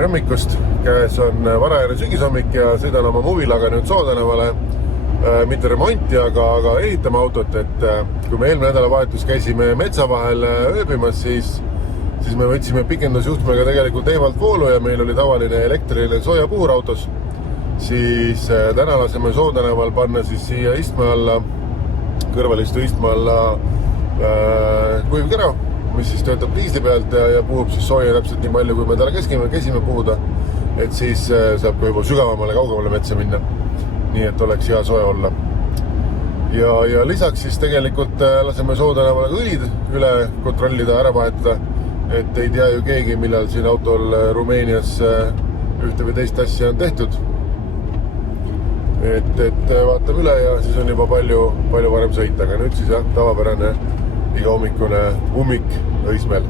tere hommikust, käes on varajane sügishommik ja sõidan oma Muvilaga nüüd Sootänavale. Mitte remonti, aga ehitame autot, et kui me eelmine nädalavahetus käisime metsa vahel ööbimas, siis me võtsime pikendusjuhtmega tegelikult eemalt voolu ja meil oli tavaline elektriline soojapuhur autos. Siis täna laseme Sootänaval panna siis siia istme alla, kõrvalistu istme alla kuivkera, mis siis töötab diisli pealt ja puhub siis sooja täpselt nii palju, kui me talle käsime puhuda, et siis saab ka juba sügavamale, kaugemale metsa minna. Nii et oleks hea soe olla. Ja lisaks siis tegelikult laseme Sootänavale ka õlid üle kontrollida, ära vahetada, et ei tea ju keegi, millal siin autol Rumeenias ühte või teist asja on tehtud. Et vaatame üle ja siis on juba palju varem sõita, aga nüüd siis tavapärane iga hommikune ummik Õismäel.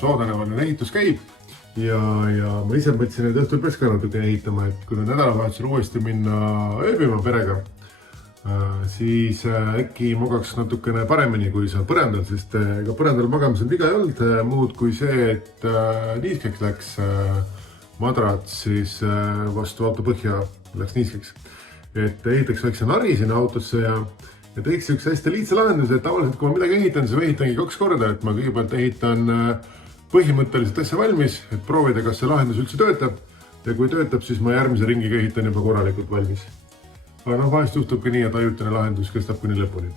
Sootänaval ehitus käib ja ma ise mõtlesin, et õhtul peaks ka natuke ehitama, et kui nädalavahetusel uuesti minna ööbima perega, siis äkki magaks natukene paremini kui seal põrandal, sest ega põrandal magamisel viga ei olnud muud kui see, et niiskeks läks madrats siis vastu auto põhja läks niiskeks. Et ehitaks väikse nari sinna autosse ja teeks üks hästi lihtsa lahendus, et tavaliselt kui ma midagi ehitan, siis ma ehitangi 2 korda, et ma kõigepealt ehitan põhimõtteliselt asja valmis, et proovida, kas see lahendus üldse töötab ja kui töötab, siis ma järgmise ringiga ehitan juba korralikult valmis. Aga vahest juhtub ka nii, et ajutine lahendus kestab kuni lõpuni.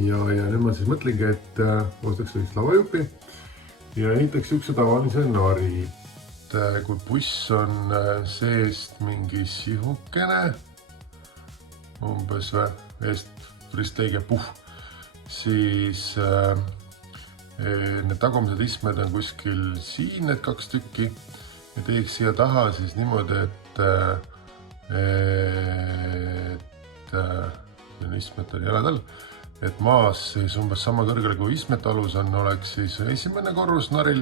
Ja nüüd ma siis mõtlengi, et ostaks sellist lavajupi ja ehitaks üks tavalise nari. Kui buss on seest mingi sihukene, umbes eest ristleige siis need tagumised istmed on kuskil siin, need 2 tükki ja teeks siia taha siis niimoodi, et istmed on jaledal, et maas siis umbes sama kõrgel kui istmete alus on, oleks siis esimene korrus naril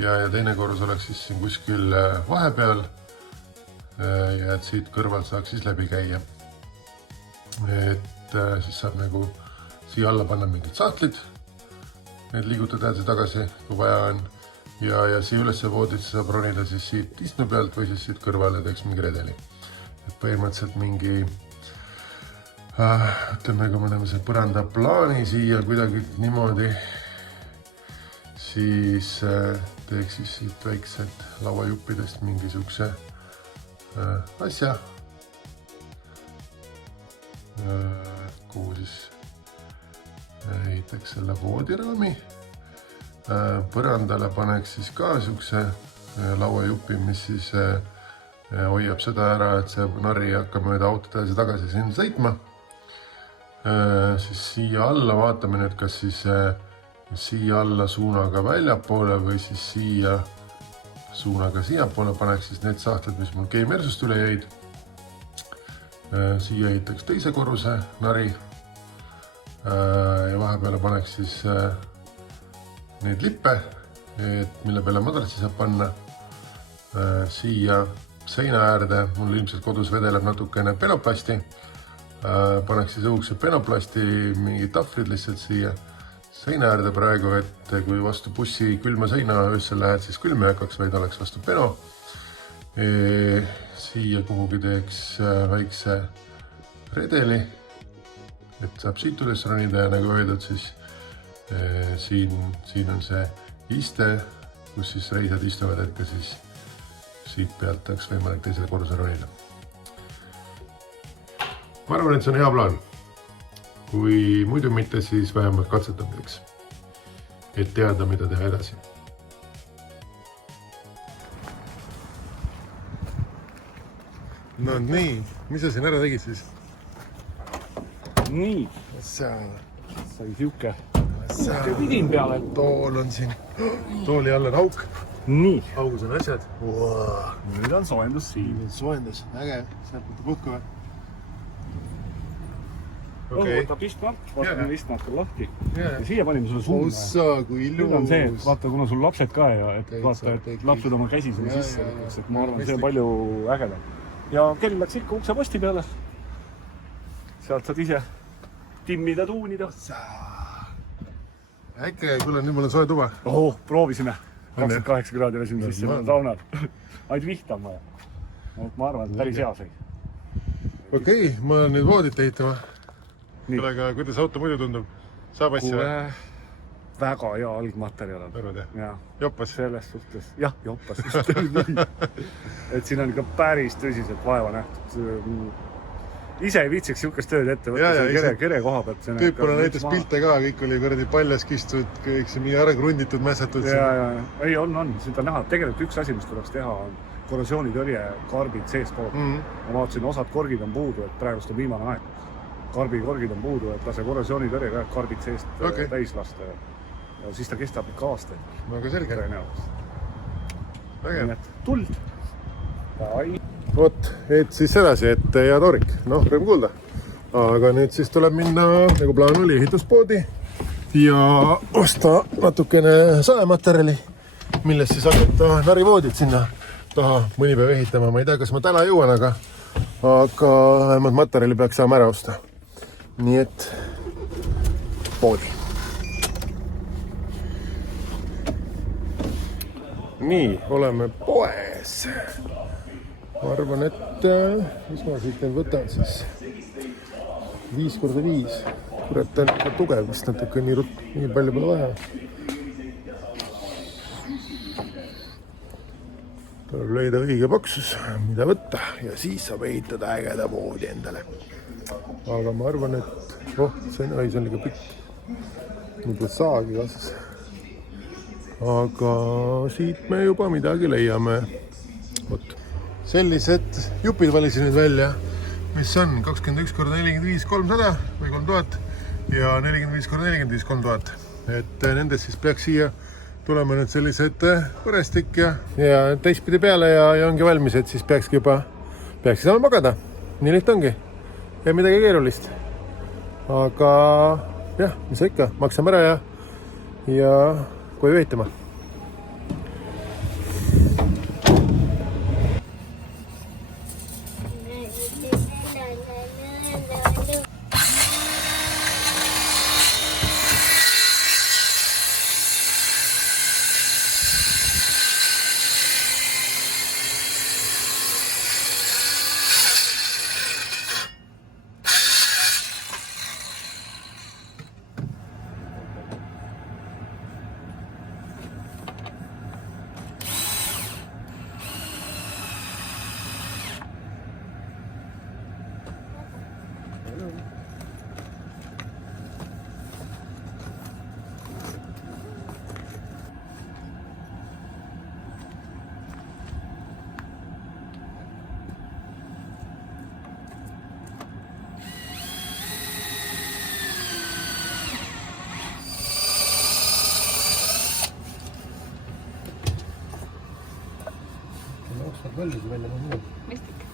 ja teine korrus oleks siis siin kuskil vahepeal ja et siit kõrvalt saaks siis läbi käia. Et siis saab nagu siia alla panna mingid sahtlid, need liigutada tagasi, kui vaja on. Ja siia ülesse voodisse saab ronida siis siit istme pealt või siis siit kõrvale teeks mingi redeli. Et põhimõtteliselt mingi, ütleme, kui me näeme see põranda plaani siia kuidagi niimoodi, siis teeks siis siit väiksed lavajuppidest mingisuguse asja, kuhu siis ehitaks selle voodiraami. Põrandale paneks siis ka niisuguse lauajupi, mis siis hoiab seda ära, et see nari hakkab mööda autot edasi tagasi siin sõitma. Siis siia alla vaatame nüüd, kas siis siia alla suunaga väljapoole või siis siia suunaga siiapoole paneks siis need sahtled, mis mul G-Mersust üle jäid. Siia ehitaks teise korruse nari ja vahepeale paneks siis neid lippe, mille peale madratsi saab panna. Siia seina äärde, mul ilmselt kodus vedeleb natukene penoplasti. Paneks siis õhukese penoplasti mingid tahvrid lihtsalt siia seina äärde praegu, et kui vastu bussi külma seina öössel lähed, siis külm ei hakkaks, vaid oleks vastu peno. Siia kuhugi teeks väikse redeli, et saab siit üles ronida ja nagu öeldud, siis siin on see iste, kus siis reisjad istuvad, et siis siit pealt oleks võimalik teisele korrusele ronida. Ma arvan, et see on hea plaan. Kui muidu mitte, siis vähemalt katsetamiseks, et teada, mida teha edasi. No nii, mis sa siin ära tegid siis? Nii, Seal. sai siuke pidin peale. Tool on siin. Tooli all on auk. Nii. Augus on asjad. Nüüd on soojendus siin. Soojendus. Äge. Sealt võtta puhka või? õhu Okei. võtab istma, vaata Jaa. meil istmed on lahti. Jaa. Ja siia panime sulle suunda. Ossa, kui Nüüd on see, et ilus. vaata, kuna sul lapsed ka ja et Täitsa vaata, et tekib. lapsed oma käsi sulle Jaa, sisse jaa, lükkaks, jaa. et ma arvan, see on Mõistlik. palju ägedam. Ja kell läks ikka ukseposti peale. Sealt saad ise timmida, tuunida. Äkki, kuule, nüüd mul on soe tuba. Proovisime. On, 28 kraadi lasime sisse, No, meil on saunad. Ainult vihta on vaja. Et ma arvan, et päris hea sai. Okei, ma olen nüüd voodit ehitama. Nii. Kuule, aga kuidas auto muidu tundub? Saab asja või? Kuule, väga hea algmaterjal on. Arvad, jah? Ja Joppas. selles suhtes, jah, joppas just. Et siin on ikka päris tõsiselt vaeva nähtud. Ise ei viitsiks sihukest tööd ette võtta, Ja, see ise- kere koha pealt. Tüüp pole näitas pilte ka, kõik oli kuradi paljas kistud, kõik see mingi ära krunditud, mässatud. Ja. Ei, on. Siin on näha. Tegelikult üks asi, mis tuleks teha, on korrosioonitõrje karbid seespool. Ma vaatasin, osad korgid on puudu, et praegust on viimane aeg. Karbikorgid on puudu, et lase korrosioonitõrje ka karbid seest täis lasta. Ja siis ta kestab ikka aastaid. No aga selge. Nii et tuld. Vot, et siis edasi, et hea Toorik, noh, rõõm kuulda. Aga nüüd siis tuleb minna, nagu plaan oli, ehituspoodi ja osta natukene saematerjali, millest siis hakata narivoodit sinna taha mõni päev ehitama. Ma ei tea, kas ma täna jõuan, aga vähemalt materjali peaks saama ära osta. Nii et poodi. Nii, oleme poes. Ma arvan, et mis ma siit nüüd võtan siis? 5x5. Kurat, ta on ikka tugev, vist natuke nii palju pole vaja. Tuleb leida õige paksus, mida võtta ja siis saab ehitada ägeda voodi endale. Aga ma arvan, et see on liiga pikk. Nüüd võid saagi kaasas. Aga siit me juba midagi leiame. Vot. Sellised jupid valisin nüüd välja, mis on 21x45 300 või 3000 ja 45x45 3000. Et nendest siis peaks siia tulema nüüd sellised põrestik ja teistpidi peale ja ongi valmis, et siis peakski saama magada. Nii liht ongi. Ei midagi keerulist. Aga jah, mis ikka, maksame ära ja koju ehitama. Saab võlligi välja mõnda. Mõistlik.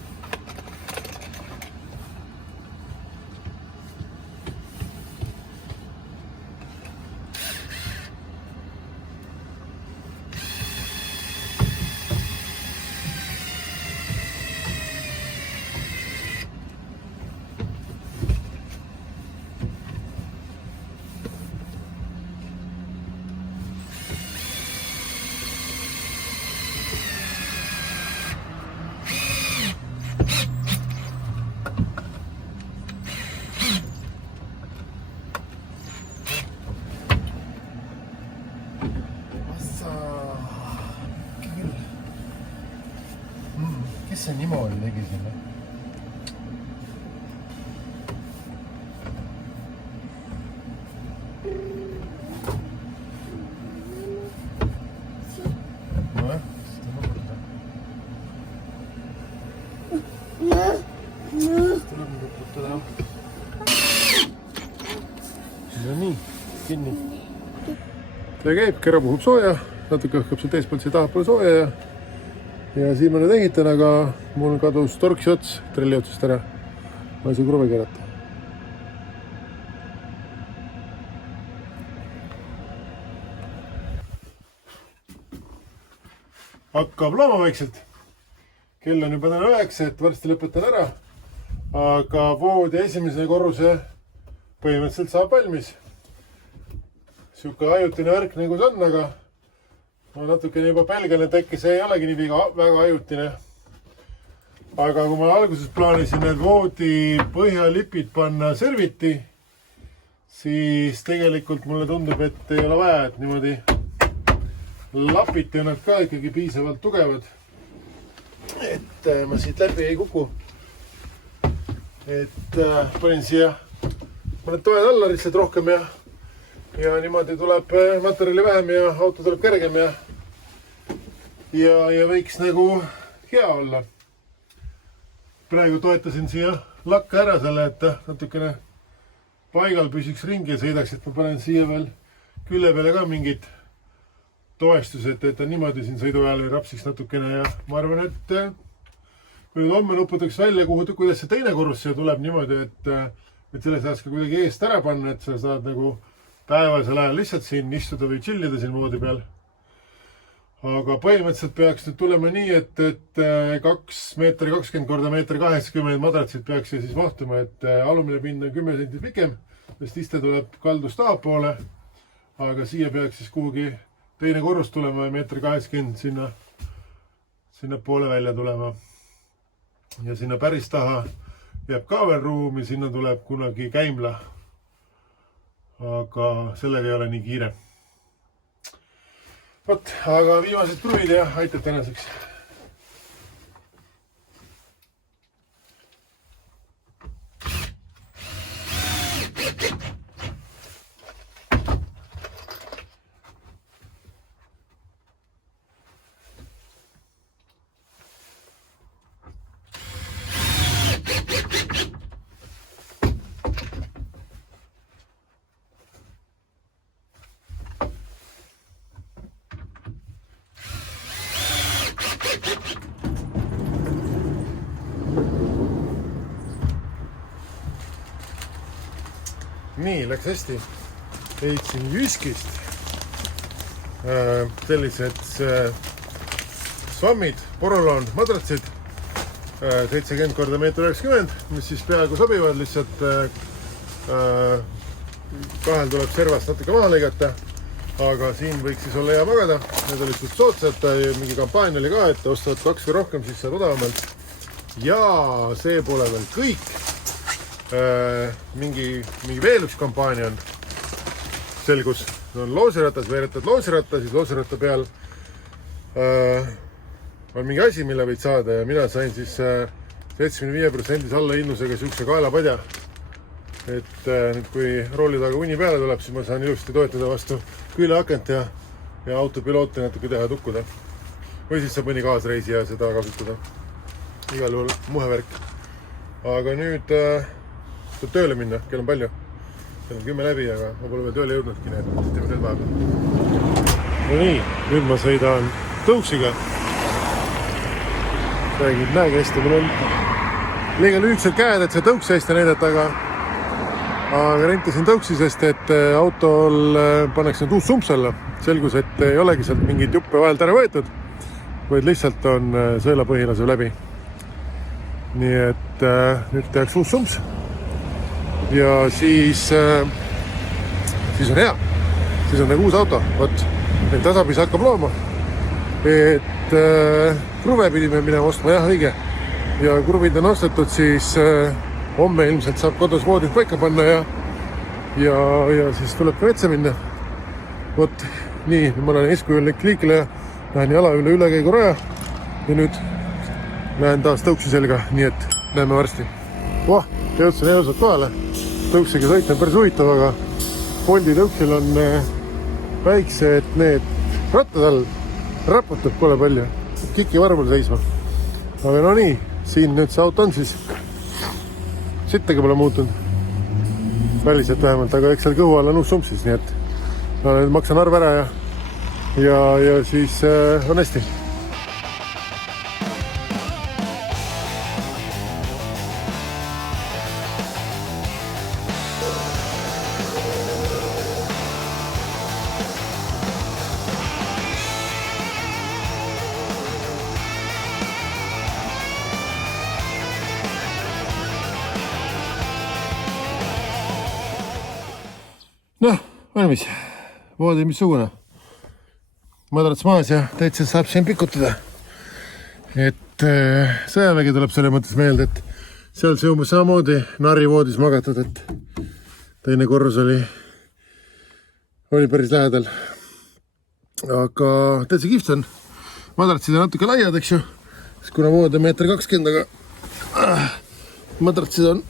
Kes see niimoodi tegi selle? Nojah, seda nuputada. Tuleb nuputada. No nii, kinni. See käib, kera puhub sooja, natuke õhkab sealt eespoolt siia tahapoole sooja ja siin ma nüüd ehitan, aga mul kadus torksi ots trelli otsast ära. Ma ei saa kruvi keerata. hakkab looma vaikselt. Kell on juba täna 9, et varsti lõpetan ära. Aga voodi esimese korruse põhimõtteliselt saab valmis. Siuke ajutine värk nagu see on, aga ma natukene juba pelgan, et äkki see ei olegi nii väga ajutine. Aga kui ma alguses plaanisin need voodi põhjalipid panna serviti, siis tegelikult mulle tundub, et ei ole vaja, et niimoodi lapiti on nad ka ikkagi piisavalt tugevad. Et ma siit läbi ei kuku. Et panin siia mõned toed alla lihtsalt rohkem ja niimoodi tuleb materjali vähem ja auto tuleb kergem ja võiks nagu hea olla. Praegu toetasin siia lakka ära selle, et natukene paigal püsiks ringi ja sõidaks, et ma panen siia veel külle peale ka mingid toestused, et ta niimoodi siin sõidu ajal ei rapsiks natukene ja ma arvan, et kui nüüd homme nuputaks välja, kuidas see teine korrus siia tuleb niimoodi, et selle saaks ka kuidagi eest ära panna, et sa saad nagu päevasel ajal lihtsalt siin istuda või chillida siin voodi peal. Aga põhimõtteliselt peaks nüüd tulema nii, et 2 meetri 20 korda meetri 80 madratsid peaks siia siis mahtuma, et alumine pind on 10 senti pikem, sest iste tuleb kaldus tahapoole, aga siia peaks siis kuhugi teine korrus tulema ja meetri 80 sinna poole välja tulema. Ja sinna päris taha jääb ka veel ruum ja sinna tuleb kunagi käimla. Aga sellega ei ole nii kiire. Võt, aga viimased kruvid ja aitab tänaseks. Nii, läks hästi. Heitsin Jyskist sellised svammid, poroloon, madratsid 70 korda meetri 90, mis siis peaaegu sobivad, lihtsalt kahel tuleb servast natuke maha lõigata, aga siin võiks siis olla hea magada. Need olid suht soodsad, mingi kampaania oli ka, et ostavad 2 või rohkem, siis saad odavamalt. Ja see pole veel kõik. Mingi veel üks kampaania on, selgus, on loosiratas, veeretad loosiratta, siis loosiratta peal on mingi asi, mille võid saada ja mina sain siis 75% allahinnusega siukse kaelapadja. Et nüüd kui rooli taga uni peale tuleb, siis ma saan ilusti toetada vastu küljeakent ja autopilooti natuke teha tukkuda. Või siis saab mõni kaasreisija seda kasutada. Igal juhul muhevärk. Aga nüüd tuleb tööle minna, kell on palju. Kell on 10 läbi, aga ma pole veel tööle jõudnudki, nii et teeme nüüd vahepeal. No nii, nüüd ma sõidan tõuksiga. Räägin, näegi hästi, mul on liiga lühikesed käed, et see tõuks hästi näidata, aga rentisin tõuksi, sest et autol pannakse nüüd uus sumps alla. Selgus, et ei olegi sealt mingid juppe vahelt ära võetud, vaid lihtsalt on sõelapõhilase läbi. Nii et nüüd tehakse uus sumps. Ja siis on hea. Siis on nagu uus auto. Võt, meil tasapis hakkab looma. Et kruve pidime minema ostma, jah, õige. Ja kruvid on ostetud, siis homme ilmselt saab kodus voodid paika panna ja siis tuleb ka vetse minna. Võt, nii, ma olen eeskujulik liikleja. Lähen jala üle ülekäiguraja ja nüüd lähen taas tõuksi selga, nii et näeme varsti. Jõudsin elusalt kohale. Tõuksiga sõit on päris huvitav, aga Bolti tõuksil on väiksed need rattad all. Raputab pole palju. Kiki varmul seisma. Aga no nii, siin nüüd see auto on siis. Sittega pole muutunud. Väliselt vähemalt, aga eks seal kõhu all on uus sumps siis, nii et ma nüüd maksan arve ära ja siis on hästi. noh, valmis. Voodi missugune. Madrats maas ja täitsa saab siin pikutada. Et sõjavägi tuleb selle mõttes meelde, et seal see umbes samamoodi narivoodis magatud, et teine korrus oli päris lähedal. Aga täitsa kihvt on. Madratsid on natuke laiad, eks ju. Kuna vood on 1,20 m, aga madratsid on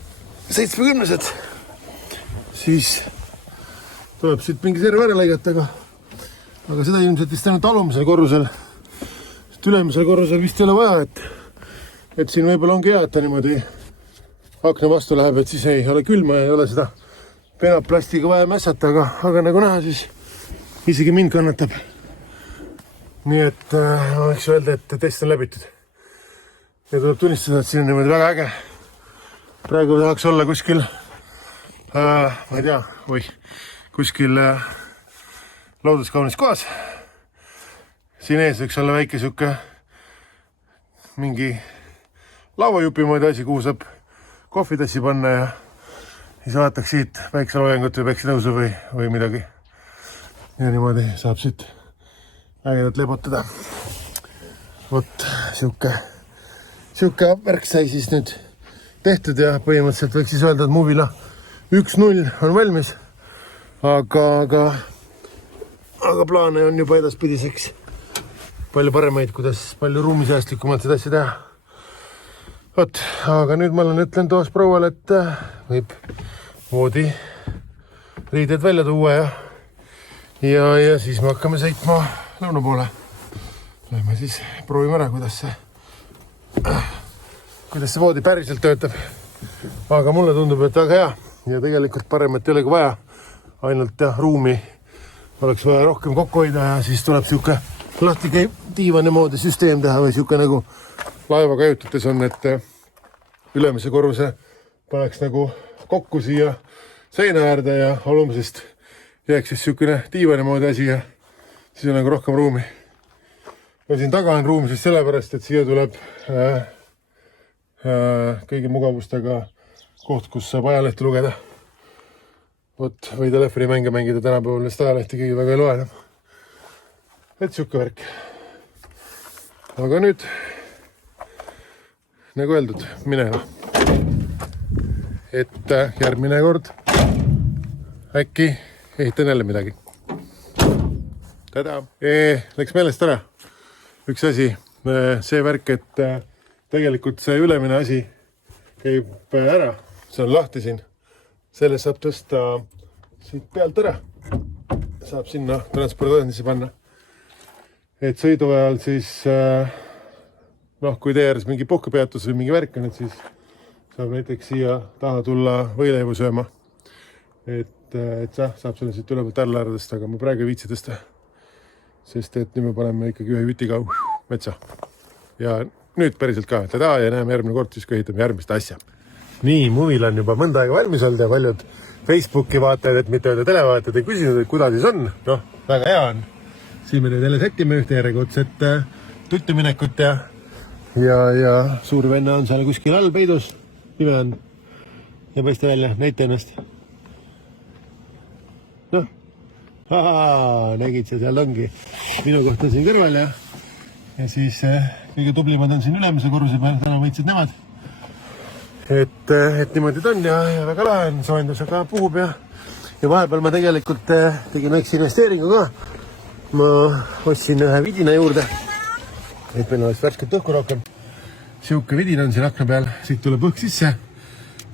70-sed. Siis tuleb siit mingi serv ära lõigata, aga seda ilmselt vist ainult alumisel korrusel. Sest ülemisel korrusel vist ei ole vaja, et siin võib-olla ongi hea, et ta niimoodi akna vastu läheb, et siis ei ole külma ja ei ole seda penaplastiga vaja mässata, aga nagu näha, siis isegi mind kannatab. Nii et ma võiks öelda, et test on läbitud. Ja tuleb tunnistada, et siin on niimoodi väga äge. Praegu tahaks olla kuskil, ma ei tea, kuskil looduskaunis kohas. Siin ees võiks olla väike siuke mingi lauajupi moodi asi, kuhu saab kohvitassi panna ja siis vaataks siit päikseloojangut või päiksetõusu või midagi. Ja niimoodi saab siit ägedalt lebotada. Vot siuke värk sai siis nüüd tehtud ja põhimõtteliselt võiks siis öelda, et Movila 1.0 on valmis. Aga plaane on juba edaspidiseks palju paremaid, kuidas palju ruumisäästlikumalt seda asja teha. Vot, aga nüüd ma ütlen toos prouale, et võib voodi riided välja tuua ja siis me hakkame sõitma lõuna poole. Lähme siis proovime ära, kuidas see voodi päriselt töötab. Aga mulle tundub, et väga hea ja tegelikult paremat ei olegi vaja. Ainult ruumi oleks vaja rohkem kokku hoida ja siis tuleb siuke lahti käib diivani moodi süsteem teha või siuke nagu laeva kajutates on, et ülemise korruse paneks nagu kokku siia seina äärde ja alumisest jääks siis siukene diivani moodi asi ja siis on nagu rohkem ruumi. Ja siin taga on ruumi siis sellepärast, et siia tuleb kõigi mugavustega koht, kus saab ajalehti lugeda. Vot, või telefonimänge mängida tänapäeval, sest ajalehti keegi väga ei loe enam. Et siuke värk. Aga nüüd, nagu öeldud, minema. Et järgmine kord äkki ehitan jälle midagi. Tada! Läks meelest ära. Üks asi, see värk, et tegelikult see ülemine asi käib ära. See on lahti siin. Selle saab tõsta siit pealt ära. Saab sinna transpordivahendisse panna. Et sõidu ajal siis, kui tee ääres mingi puhkepeatus või mingi värk on, et siis saab näiteks siia taha tulla võileivu sööma. Et saab selle siit üle pealt ära tõsta, aga ma praegu ei viitsi tõsta. Sest et nüüd me paneme ikkagi ühe jütiga metsa. Ja nüüd päriselt ka, tada ja näeme järgmine kord, siis kui ehitame järgmist asja. Nii, Movila on juba mõnda aega valmis olnud ja paljud Facebooki vaatajad, et mitte öelda televaatajad, ei küsinud, et kuidas siis on. Noh, väga hea on. Siin me nüüd jälle sätime ühte järjekordset tuttuminekut ja suur venna on seal kuskil all peidus. Nime on. Ja paista välja, näite ennast. Noh, nägid sa, seal ongi minu kohta siin kõrval ja siis kõige tublimad on siin ülemise korruse peal, täna võitsid nemad. Et niimoodi ta on ja väga lahe on, soojendusega puhub ja vahepeal ma tegelikult tegin väikse investeeringu ka. Ma ostsin ühe vidina juurde, et meil oleks värsket õhku rohkem. Siuke vidina on siin akna peal, siit tuleb õhk sisse.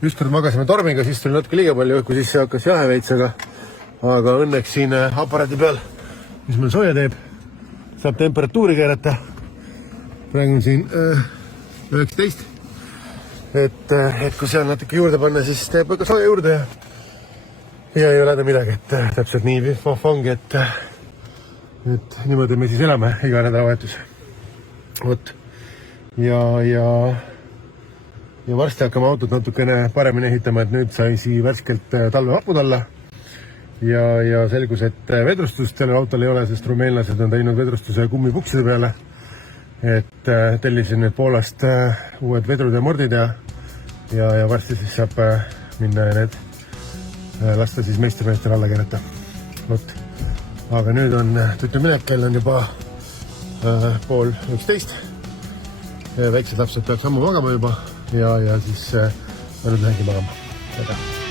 Just kord magasime tormiga, siis tuli natuke liiga palju õhku sisse, hakkas jahe veits, aga õnneks siin aparaadi peal, mis meil sooja teeb, saab temperatuuri keerata. Praegu on siin 19. Et kui seal natuke juurde panna, siis teeb väga sooja juurde ja ei ole midagi, et täpselt nii vahva ongi, et niimoodi me siis elame iga nädalavahetus. Vot. Ja varsti hakkame autot natukene paremini ehitama, et nüüd sai siia värskelt talvevapud alla ja selgus, et vedrustust sellel autol ei ole, sest rumeenlased on teinud vedrustuse kummipukside peale. Et tellisin nüüd Poolast uued vedrud ja mordid ja varsti siis saab minna ja need lasta siis meistrimeestel alla keerata. Vot. Aga nüüd on tütme minek, kell on juba 10:30. Väiksed lapsed peaks ammu magama juba ja siis ma nüüd lähengi magama.